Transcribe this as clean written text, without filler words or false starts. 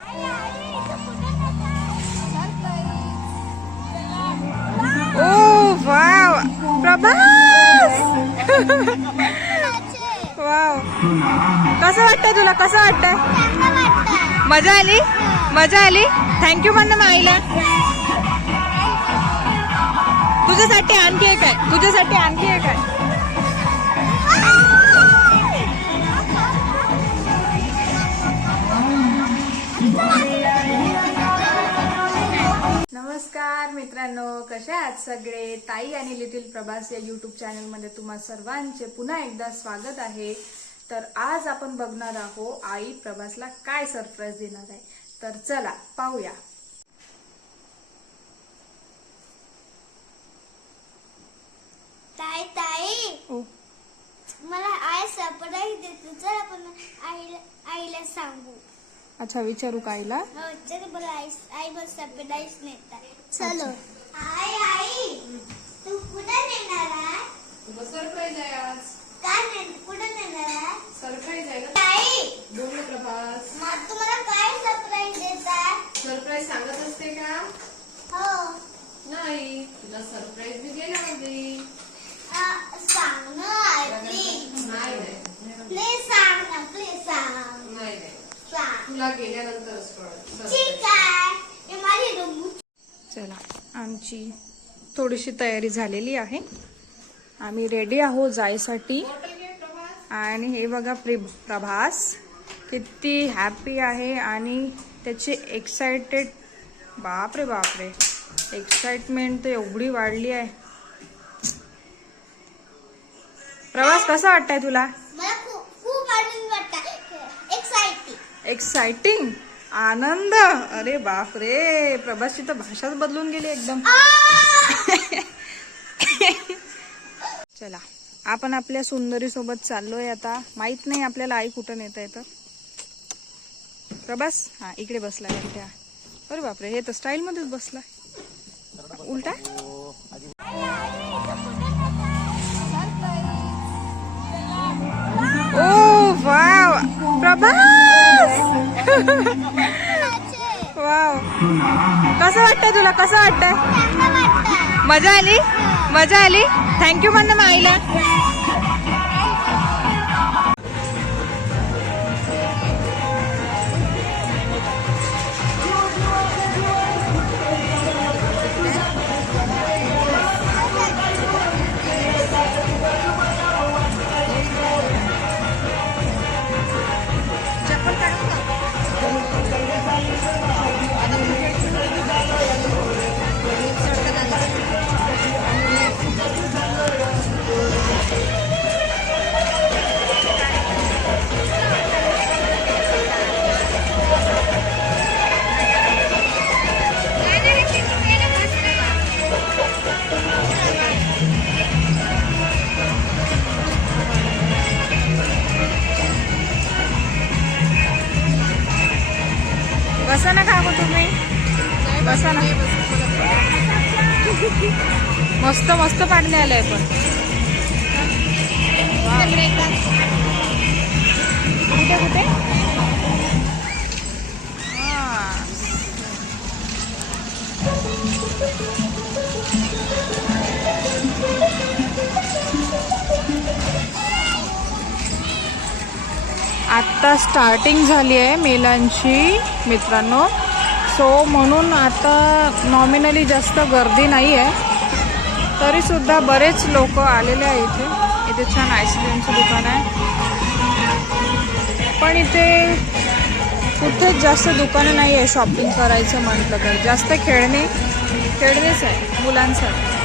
ओ wow Prabhas wow कसं वाटतंय तुला? कसं वाटतंय? मजा आली? मजा आली? थँक्यू म्हण ना आईला. तुझ्यासाठी आणखी एक आहे. तुझ्यासाठी आणखी एक आहे. नमस्कार मित्रांनो, कसे आहात सगळे? ताई आणि लिटिल प्रभास या यूट्यूब चॅनलमध्ये तुम्हा सर्वांचे पुन्हा एकदा स्वागत आहे. तर आज आपण बघणार आहोत आई प्रभासला काय सरप्राईज देणार आहे. तर चला पाहूया. ताई ताई मला आई सरप्राईज देते. चल आपण आईला सांगू. अच्छा विचारू का आईला? हो चल बघ. आई मला सरप्राईज देतात. चलो. आई तू कुठे नेणार आहे? सरप्राईज आहे आज. काय कुठे नेणार आहे? सरप्राईज आहे. ताई बोल ना प्रभास. मग तुम्हाला काय सरप्राईज देतात? सरप्राईज सांगत असते का? हो नाही, तुला सरप्राईज मी गेला होती. सांग ना आई प्लीज. नाही प्लीज सांग ना. प्लीज सांग. नाही सांग. तुला गेल्यानंतरच कळत. ठीक आहे. हे माझी रूम. चला, आमची थोडीशी तयारी झालेली आहे. आम्ही रेडी आहोत जायसाठी. आणि हे बघा प्रभास किती हॅपी आहे आणि त्याची एक्साइटेड. बापरे बापरे, एक्साइटमेंट तर एवढी वाढली आहे. प्रवास कसा वाटतंय तुला? मला खूप आनंद वाटतं. एक्साइटिंग, आनंद. अरे बाप रे, प्रभासची तर भाषाच बदलून गेली एकदम. चला, आपण आपल्या सुंदरी सोबत चाललोय आता. माहित नाही आपल्याला आई कुठं नेता येतं. प्रभास हा इकडे बसलाय त्या. अरे बापरे, हे तर स्टाईल मध्येच बसलाय उलटा. ओ वाव प्रभास वाव कसं वाटतंय तुला? कसं वाटतंय? मजा आली? मजा आली? थँक्यू म्हण ना आईला. बसा ना काकू, तुम्ही बसा ना. मस्त मस्त पाणी आलंय पण. कुठे कुठे? आता स्टार्टिंग झाली आहे मेलांची मित्रांनो. सो म्हणून आता नॉमिनली जास्त गर्दी नाही आहे. तरीसुद्धा बरेच लोक आलेले आहे इथे. इथे छान आईस्क्रीमचं दुकान आहे. पण इथे कुठेच जास्त दुकानं नाही आहे शॉपिंग करायचं म्हटलं तर. जास्त खेळणेच आहे मुलांसाठी.